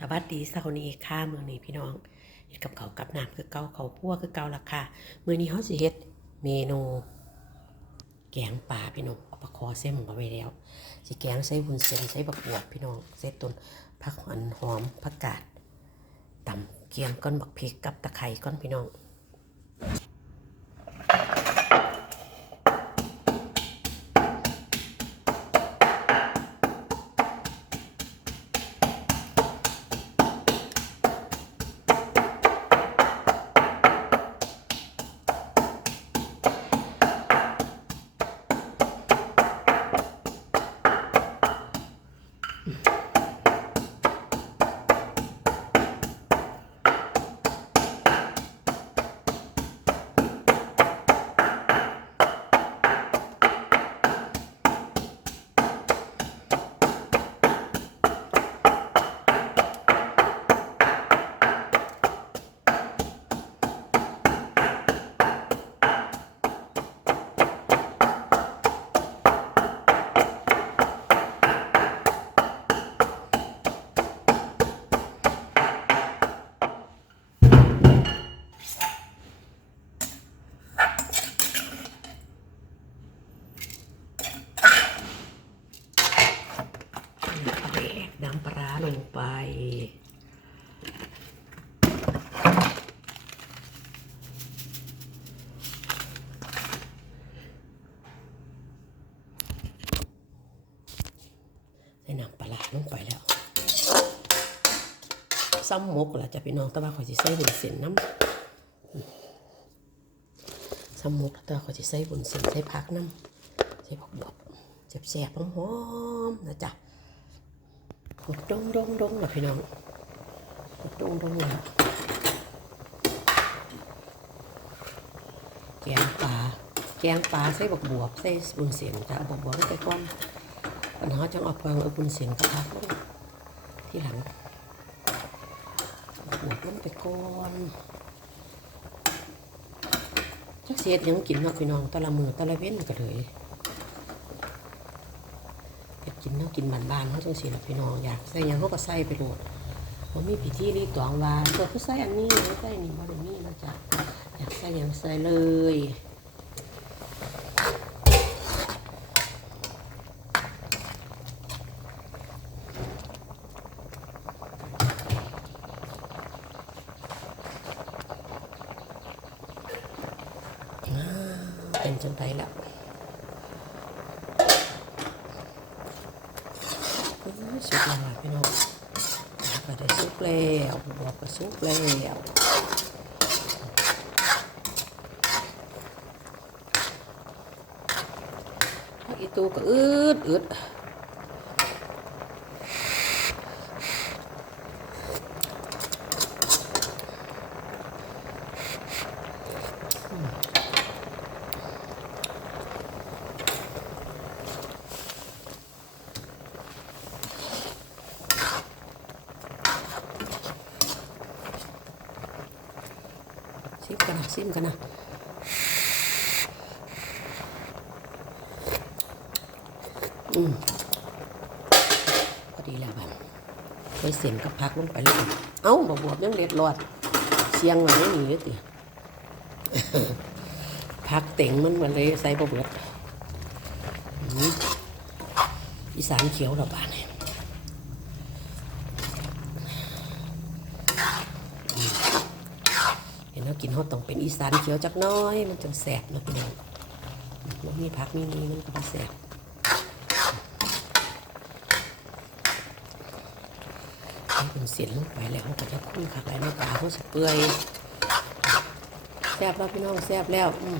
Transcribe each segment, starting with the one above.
สวัสดีสาวนี้ค่ะมื้อนี้พี่น้องเห็ดกับเขากับน้ำคือเกาเขาพั่วคือเกาละค่ะมื้อนี้เฮาสิเฮ็ดเมนูแกงป่าพี่น้องเอาปลาคอเส้นหมูเอาไปแล้วสิแกงใส่วุ้นเส้นใส่บักบวบพี่น้องใส่ต้นผักหวานหอมผักกาดตำเกียงก้อนบักพริกกับตะไคร้ก้อนพี่น้อง น้ำปลาร้าลงไป ใส่น้ำปลาลงไปแล้วซ้ำหมกล่ะจะพี่น้องต่ว่าขอยสิใส่บุญเส้นน้ำซ้ำหมกต่ว่าขอยสิใส่บุญเส้นใส่ผักน้ำใส่ผักบวบแซ่บๆหอมๆนะจ๊ะ กดดงดงดงล่ะพี่น้องกดดงดงล่ะแกงปลาแกงปลาใส่บกบวบใส่บุญเส้นจะเอาบกบวบไปก่อนปัญหาจังเอาพลังเอาบุญเส้นกับผักที่หลังบวกลงไปก่อนจักเสียดยังกินเนาะพี่น้องต่ละมือต่ละเว้นก็เลย กินเนาะกินบ้านๆเนาะจังซี่ล่ะพี่น้องอยากใส่หยังเขาก็ใส่ไปโลดบ่มีพิธีรีตองว่าเพื่อคือใส่อันนี้ใส่อันนี้บ่ได้มีเนะจ๊ะอยากใส่หยังใส่เลยเป็นจังไดล่ะ อื้อสุดยอดพี่น้องก็ได้สุกแล้วบอกก็สุกแล้วอีตูก็อืดอืด ซิมกันนะซิมกันนะอืมพอดีแล้วบันไปเสียนกับพักลงไปเลยเอ้าบวบยังเล็ดรอด เสียงมันไม่หนีเลยติพักเต่งมันมันเลยใส่บะเบิดอืมอีสานเขียวระบาดเนี่ยเห็น แล้วกินเขาต้องเป็นอีสานเขียวจักน้อย มันจังแสบเนาะพี่น้องมันมีพักมีนี่มันก็แสบให้เป็นเสียนลงไปแล้วก็จะคุ้นขักไหลในปลาเขาสเปื่อยแซ่บแล้วพี่น้องแซ่บแล้วอืม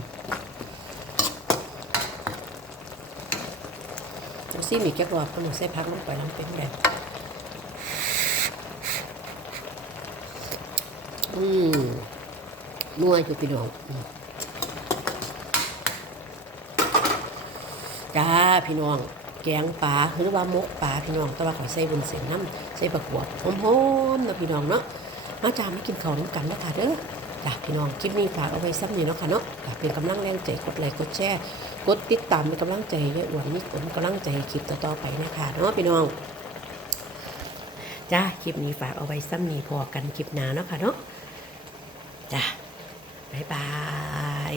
จังซี่มีแก้วรอบคนหนึ่งใส่พักลงไปแล้วเป็นไงอืม นัวอยู่พี่น้องจ้าพี่น้อง แกงปลาหรือว่ามกปลาพี่น้องแต่ว่าขอยใส่บนเส้นน้ำใส่บักวบหอมๆนะพี่น้องเนาะมาจ้าไม่กินข้าวน้ำกันแล้วค่ะเด้อจ้าพี่น้องคลิปนี้ฝากเอาไว้ซ้ำนี่เนาะค่ะเนาะเป็นกำลังแรงใจกดไลค์กดแชร์กดติดตามเป็นกำลังใจให้อ้วนมีผลกำลังใจคลิปต่อๆไปนะคะเนาะพี่น้องจ้าคลิปนี้ฝากเอาไว้ซ้ำนี้พอกันคลิปหน้าเนาะค่ะเนาะจ้า บ๊ายบาย